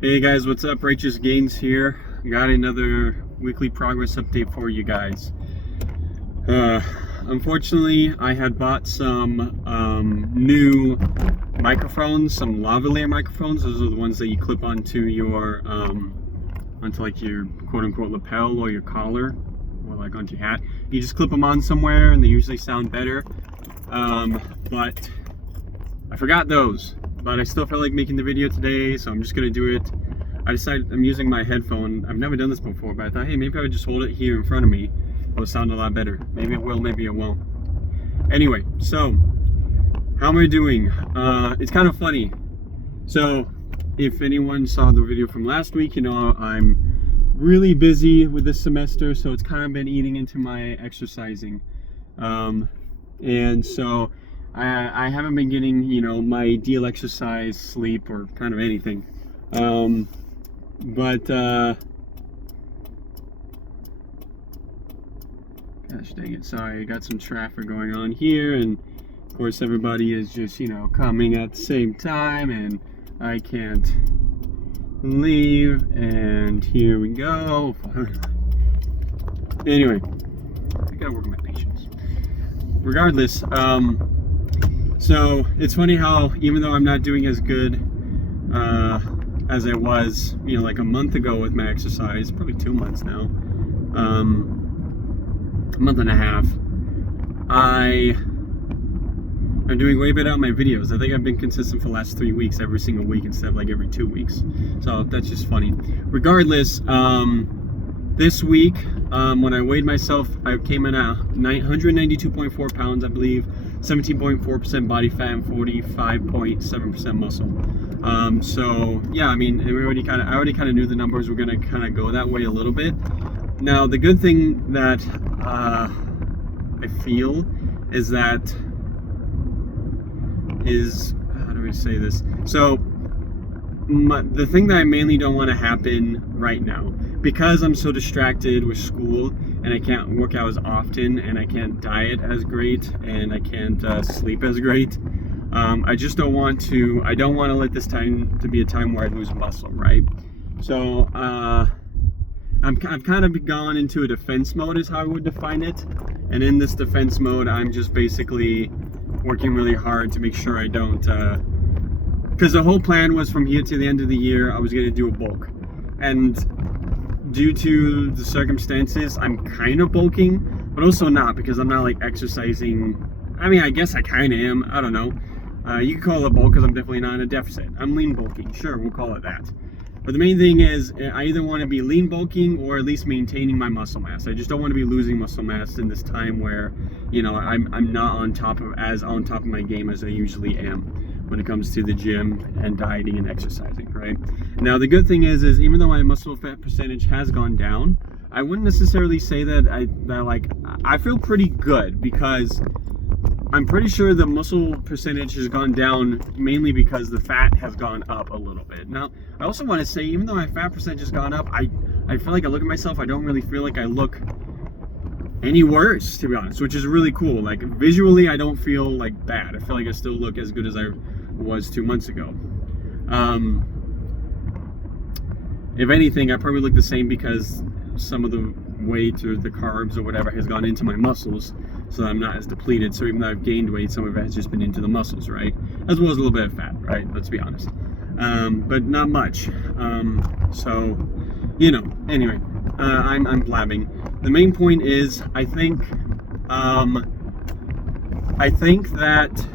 Hey guys, what's up? RighteousGains here. Got another weekly progress update for you guys. Unfortunately, I had bought some new microphones, some lavalier microphones. Those are the ones that you clip onto your like your quote-unquote lapel or your collar, or like onto your hat. You just clip them on somewhere, and they usually sound better. But I forgot those. But I still felt like making the video today, so I'm just gonna do it. I decided I'm using my headphone. I've never done this before, but I thought, hey, maybe I would just hold it here in front of me. It'll sound a lot better. Maybe it will, maybe it won't. Anyway, so how am I doing? It's kind of funny. So if anyone saw the video from last week, you know I'm really busy with this semester, so it's kind of been eating into my exercising. And so I haven't been getting, you know, my ideal exercise, sleep, or kind of anything. Gosh dang it, sorry, I got some traffic going on here, and of course everybody is just, you know, coming at the same time, and I can't leave, and here we go. Anyway, I gotta work on my patience. Regardless, so it's funny how even though I'm not doing as good as I was, you know, like a month ago with my exercise, probably 2 months now, a month and a half, I'm doing way better on my videos. I think I've been consistent for the last 3 weeks, every single week instead of like every 2 weeks. So that's just funny. Regardless, this week, when I weighed myself, I came in at 192.4 pounds, I believe, 17.4% body fat and 45.7% muscle. So yeah, I mean, I already kind of knew the numbers were gonna kind of go that way a little bit. Now, the good thing that I feel is how do we say this? So the thing that I mainly don't want to happen right now, because I'm so distracted with school and I can't work out as often and I can't diet as great and I can't sleep as great, I just don't want to let this time to be a time where I lose muscle, right? So I've kind of gone into a defense mode is how I would define it, and in this defense mode I'm just basically working really hard to make sure I don't, because the whole plan was from here to the end of the year I was going to do a bulk, and due to the circumstances I'm kind of bulking, but also not, because I'm not like exercising. I mean, I guess I kind of am, I don't know. You could call it a bulk because I'm definitely not in a deficit. I'm lean bulking, sure, we'll call it that. But the main thing is, I either want to be lean bulking or at least maintaining my muscle mass. I just don't want to be losing muscle mass in this time where, you know, I'm not on top of my game as I usually am when it comes to the gym and dieting and exercising, right? Now, the good thing is even though my muscle fat percentage has gone down, I wouldn't necessarily say that I feel pretty good, because I'm pretty sure the muscle percentage has gone down mainly because the fat has gone up a little bit. Now, I also want to say, even though my fat percentage has gone up, I feel like I look at myself, I don't really feel like I look any worse, to be honest, which is really cool. Like, visually, I don't feel like bad. I feel like I still look as good as I was 2 months ago. If anything, I probably look the same because some of the weight or the carbs or whatever has gone into my muscles, so that I'm not as depleted. So even though I've gained weight, some of it has just been into the muscles, right? As well as a little bit of fat, right? Let's be honest. But not much. So, you know, anyway, I'm blabbing. The main point is, I think that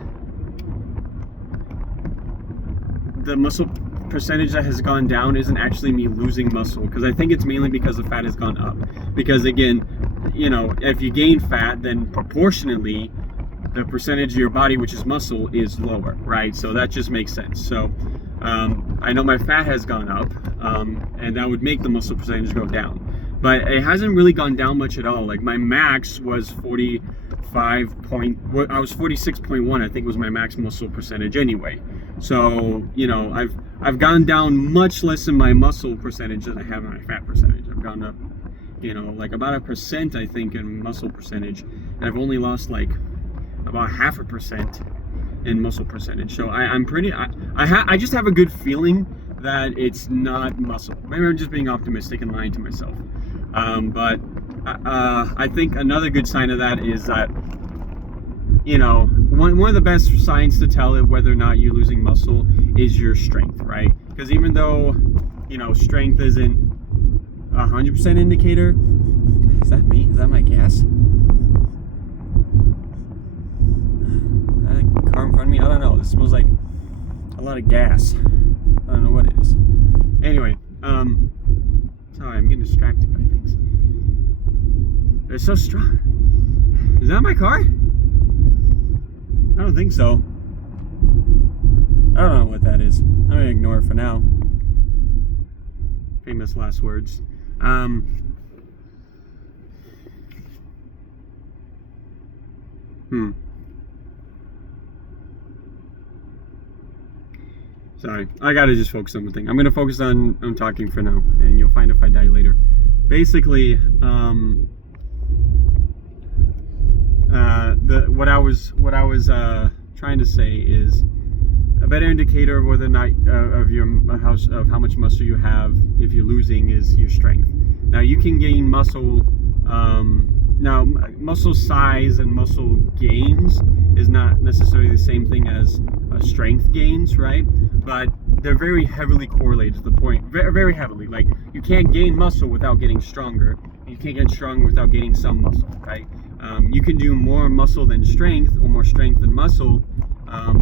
the muscle percentage that has gone down isn't actually me losing muscle, because I think it's mainly because the fat has gone up. Because again, you know, if you gain fat, then proportionately the percentage of your body which is muscle is lower, right? So that just makes sense. So I know my fat has gone up, and that would make the muscle percentage go down, but it hasn't really gone down much at all. Like, my max was 46.1, I think, was my max muscle percentage anyway. So, you know, I've gone down much less in my muscle percentage than I have in my fat percentage. I've gone up, you know, like about 1%, I think, in muscle percentage, and I've only lost like about 0.5% in muscle percentage. So I just have a good feeling that it's not muscle. Maybe I'm just being optimistic and lying to myself. But I think another good sign of that is that, one of the best signs to tell it whether or not you're losing muscle is your strength, right? Because even though, strength isn't 100% indicator. Is that me? Is that my gas? That car in front of me? I don't know. This smells like a lot of gas. I don't know what it is. Anyway, sorry, I'm getting distracted by things. They're so strong. Is that my car? I don't think so. I don't know what that is. I'm gonna ignore it for now. Famous last words. Sorry, I gotta just focus on one thing. I'm gonna focus on talking for now, and you'll find if I die later. Basically, what I was trying to say is a better indicator of whether or not of how much muscle you have if you're losing is your strength. Now you can gain muscle. Now muscle size and muscle gains is not necessarily the same thing as strength gains, right? But they're very heavily correlated to the point, very, very heavily. Like, you can't gain muscle without getting stronger. You can't get stronger without gaining some muscle, right? You can do more muscle than strength, or more strength than muscle,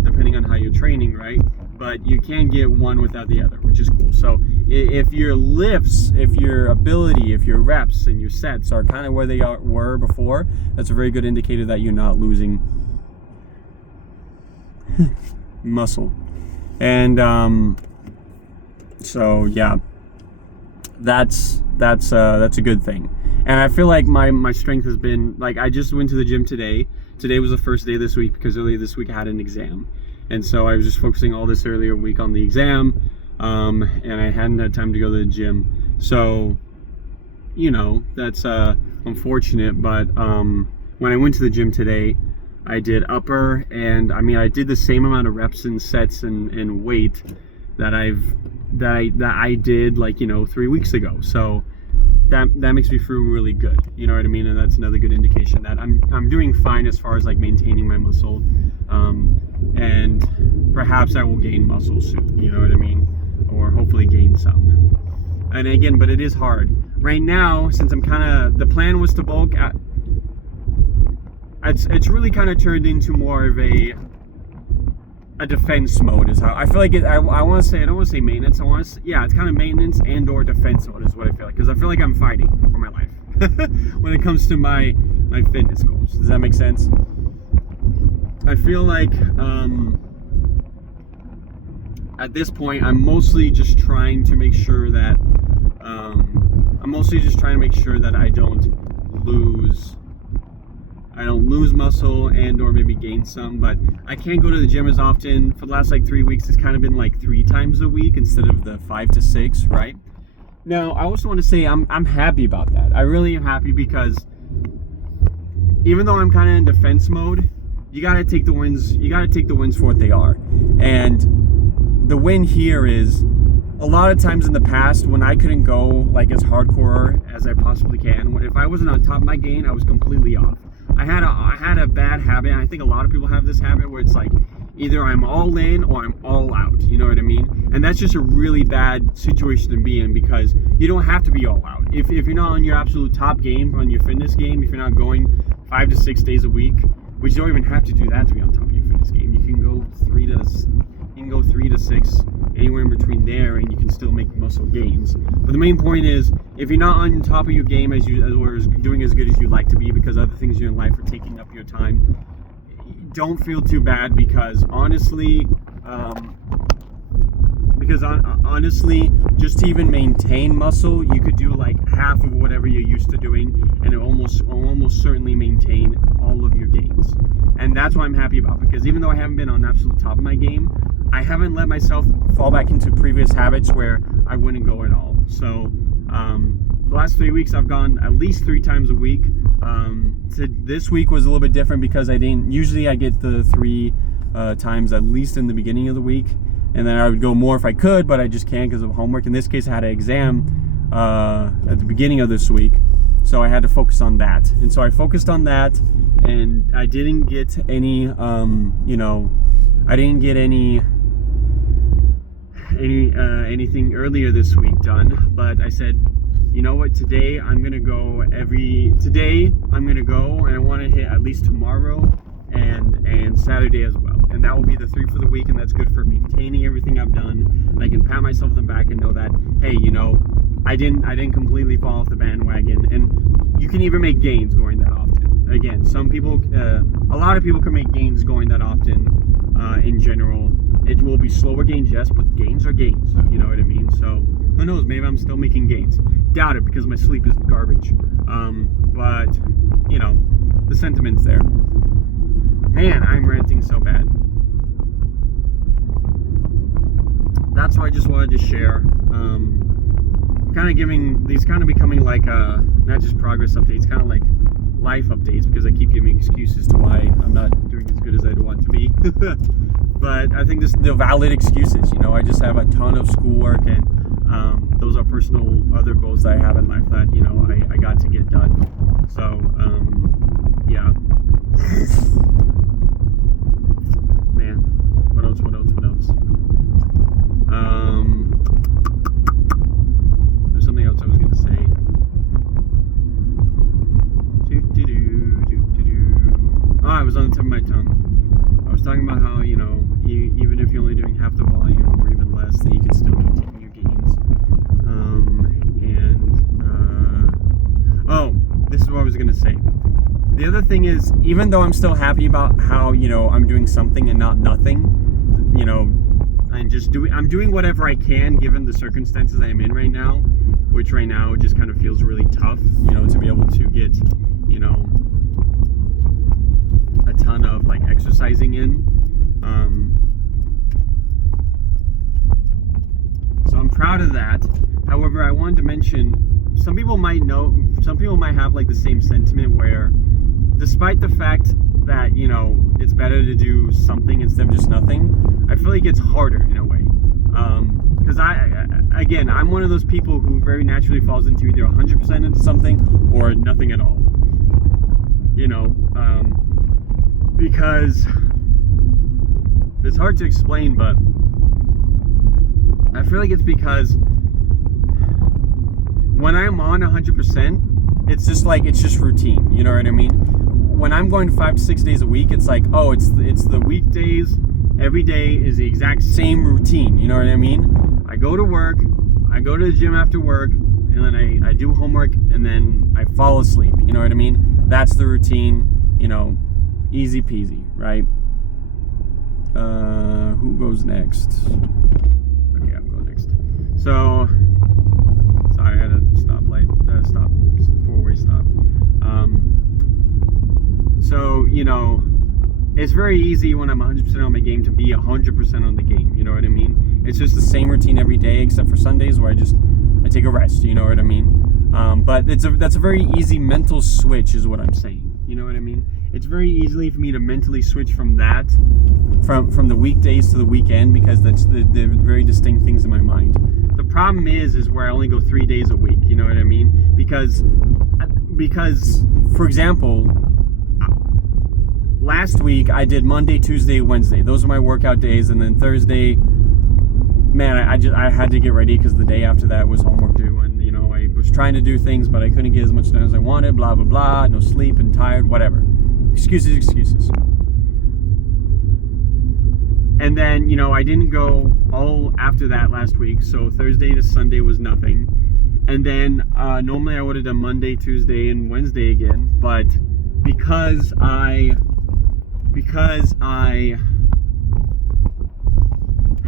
depending on how you're training, right? But you can't get one without the other, which is cool. So if your lifts, if your ability, if your reps and your sets are kind of where they were before, that's a very good indicator that you're not losing muscle. And so yeah, that's a good thing. And I feel like my strength has been, like, I just went to the gym today. Today was the first day this week because earlier this week I had an exam, and so I was just focusing all this earlier week on the exam, and I hadn't had time to go to the gym. So that's unfortunate. But when I went to the gym today, I did upper, and I did the same amount of reps and sets and weight that I did, like, 3 weeks ago. So that makes me feel really good. You know what I mean? And that's another good indication that I'm doing fine as far as, like, maintaining my muscle. And perhaps I will gain muscle soon. You know what I mean? Or hopefully gain some. And again, but it is hard right now, since I'm the plan was to bulk. It's really kind of turned into more of a defense mode is how I feel like it. I want to say, I don't want to say maintenance. It's kind of maintenance and or defense mode is what I feel like, because I feel like I'm fighting for my life when it comes to my fitness goals. Does that make sense? I feel like at this point I'm mostly just trying to make sure that I don't lose muscle and or maybe gain some. But I can't go to the gym as often. For the last 3 weeks, it's kind of been 3 times a week instead of the 5 to 6, right? Now, I also want to say I'm happy about that. I really am happy, because even though I'm kind of in defense mode, you gotta take the wins for what they are. And the win here is, a lot of times in the past when I couldn't go as hardcore as I possibly can, if I wasn't on top of my game, I was completely off. I had a bad habit, and I think a lot of people have this habit where it's either I'm all in or I'm all out. You know what I mean? And that's just a really bad situation to be in, because you don't have to be all out. If you're not on your absolute top game, on your fitness game, if you're not going 5 to 6 days a week, which you don't even have to do that to be on top of your fitness game. You can go 3 to 6, anywhere in between there, and you can still make muscle gains. But the main point is, if you're not on top of your game or doing as good as you'd like to be, because other things in your life are taking up your time, don't feel too bad, because honestly, just to even maintain muscle, you could do half of whatever you're used to doing, and it almost certainly maintain all of your gains. And that's what I'm happy about, because even though I haven't been on absolute top of my game, I haven't let myself fall back into previous habits where I wouldn't go at all. So the last 3 weeks I've gone at least 3 times a week. This week was a little bit different because I get the 3 times at least in the beginning of the week, and then I would go more if I could, but I just can't because of homework. In this case, I had an exam at the beginning of this week, so I had to focus on that. And so I focused on that, and I didn't get any, I didn't get anything earlier this week done. But I said, you know what? Today I'm gonna go, and I want to hit at least tomorrow and Saturday as well. And that will be the 3 for the week, and that's good for maintaining everything I've done. And I can pat myself on the back and know that, hey, I didn't completely fall off the bandwagon. And you can even make gains going that often. Again, a lot of people can make gains going that often. In general, it will be slower gains, yes, but gains are gains. You know what I mean? So who knows? Maybe I'm still making gains. Doubt it, because my sleep is garbage. But the sentiment's there. Man, I'm ranting so bad. That's why I just wanted to share. Becoming like not just progress updates, kind of like life updates, because I keep giving excuses to why I'm not doing as good as I'd want to be. But I think the valid excuses. I just have a ton of schoolwork, and those are personal other goals that I have in life that I got to get done. So yeah. Man, what else? There's something else I was gonna say. I was on the tip of my tongue. I was talking about how, even if you're only doing half the volume or even less, then you can still maintain your gains. This is what I was going to say. The other thing is, even though I'm still happy about how, I'm doing something and not nothing, I'm doing whatever I can given the circumstances I am in right now, which right now just kind of feels really tough, to be able to get, a ton of like exercising in. So I'm proud of that. However, I wanted to mention, some people might have like the same sentiment where, despite the fact that it's better to do something instead of just nothing, I feel like it's harder in a way. Because I'm one of those people who very naturally falls into either 100% into something or nothing at all. Because it's hard to explain, but I feel like it's because when I'm on 100%, it's just routine. You know what I mean? When I'm going 5 to 6 days a week, it's like, oh, it's the weekdays. Every day is the exact same routine. You know what I mean? I go to work, I go to the gym after work, and then I do homework, and then I fall asleep. You know what I mean? That's the routine. Easy peasy, right? Who goes next? Okay, I'll go next. So, sorry, I had a four-way stop. It's very easy when I'm 100% on my game to be 100% on the game. You know what I mean? It's just the same routine every day, except for Sundays where I take a rest. You know what I mean? But that's a very easy mental switch, is what I'm saying. You know what I mean? It's very easily for me to mentally switch from the weekdays to the weekend, because that's the very distinct things in my mind. The problem is where I only go 3 days a week. You know what I mean? Because for example, last week I did Monday, Tuesday, Wednesday. Those are my workout days, and then Thursday, man, I had to get ready because the day after that was homework due, and I was trying to do things, but I couldn't get as much done as I wanted. Blah blah blah. No sleep and tired. Whatever. Excuses. And then, I didn't go all after that last week, so Thursday to Sunday was nothing. And then normally I would have done Monday, Tuesday, and Wednesday again, but because I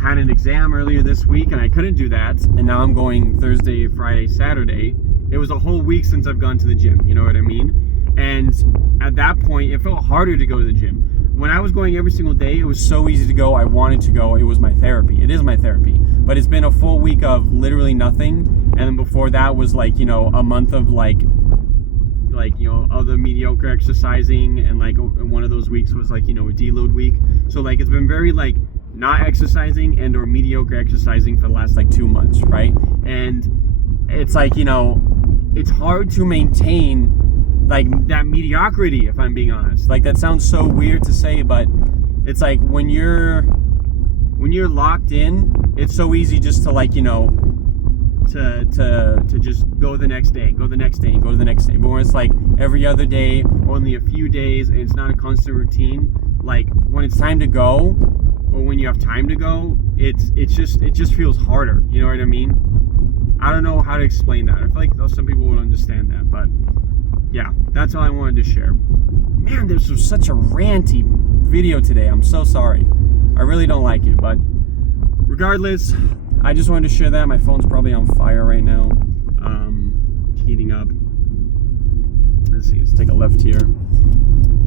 had an exam earlier this week and I couldn't do that, and now I'm going Thursday, Friday, Saturday, it was a whole week since I've gone to the gym. You know what I mean? And at that point, it felt harder to go to the gym. When I was going every single day, it was so easy to go. I wanted to go. It was my therapy. It is my therapy. But it's been a full week of literally nothing. And then before that was a month of other mediocre exercising. And one of those weeks was a deload week. So it's been very not exercising and or mediocre exercising for the last like 2 months, right? And it's like, you know, it's hard to maintain like that mediocrity, if I'm being honest. Like, that sounds so weird to say, but it's like when you're locked in, it's so easy just to, like, you know, to just go the next day, go the next day, and go to the next day. But when it's like every other day, only a few days, and it's not a constant routine, like when it's time to go, or when you have time to go, it just feels harder. You know what I mean? I don't know how to explain that. I feel like some people would understand that, but yeah, that's all I wanted to share. Man, this was such a ranty video today. I'm so sorry. I really don't like it, but regardless, I just wanted to share that. My phone's probably on fire right now. Heating up. Let's see, let's take a left here.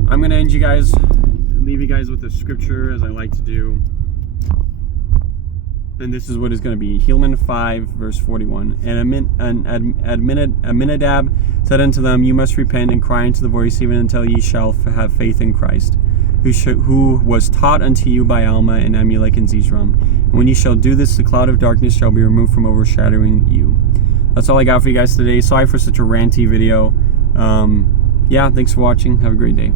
I'm going to leave you guys with a scripture, as I like to do. And this is what is going to be. Helaman 5, verse 41. And Aminadab said unto them, you must repent and cry unto the voice, even until ye shall have faith in Christ, who was taught unto you by Alma and Amulek and Zizram. And when ye shall do this, the cloud of darkness shall be removed from overshadowing you. That's all I got for you guys today. Sorry for such a ranty video. Yeah, thanks for watching. Have a great day.